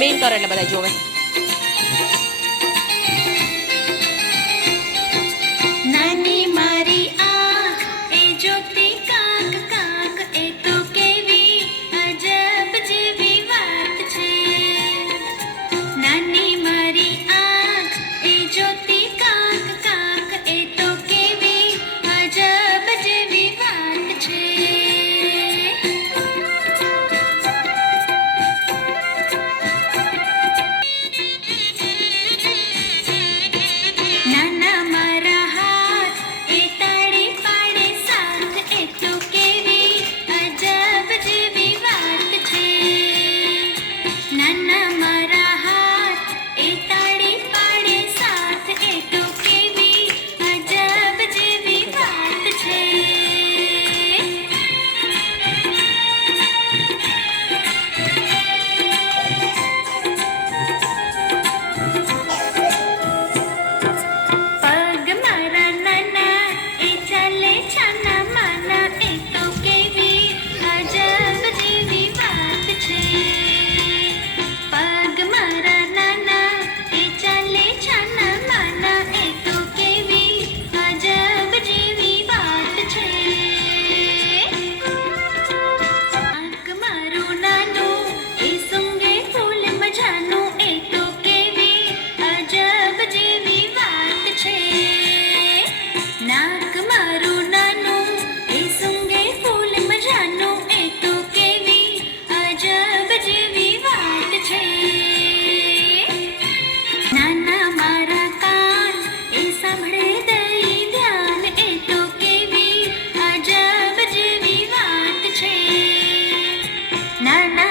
પછી બેન કરો એટલે બધા જોવે. નાની મારી આંખ એ જોતી કાંક કાંક, એ તો કેવી અજબ જેવી વાત છે. નાની મારી આંખ એ જોતી કાંક કાંક, એ તો કેવી અજબ જેવી વાત છે. નાના મારા હાથ એ તાળી પાડે સાથ, એ તો કેવી અજબ જેવી વાત છે. નાના મારા હાથ એ તાળી પાડે સાથ, એ તો કેવી અજબ જેવી વાત છે. પગ મારા નાના એ ચાલે છાના માના, એ તો કેવી અજબ જેવી વાત છે. પગ મારા નાના એ ચાલે છાના માના, એ તો કેવી અજબ જેવી વાત છે. આંખ મારું નાનું એ સૂંઘે ફૂલ મજાનું, એ તો કેવી અજબ જેવી વાત છે. નાક મારું નાનું એ સૂંઘે ફૂલ મજાનું, એ તો કેવી અજબ જેવી વાત છે. નાના મારા કાન એ સાંભળે દઈ ધ્યાન, એ તો કેવી અજબ જેવી વાત છે. નાના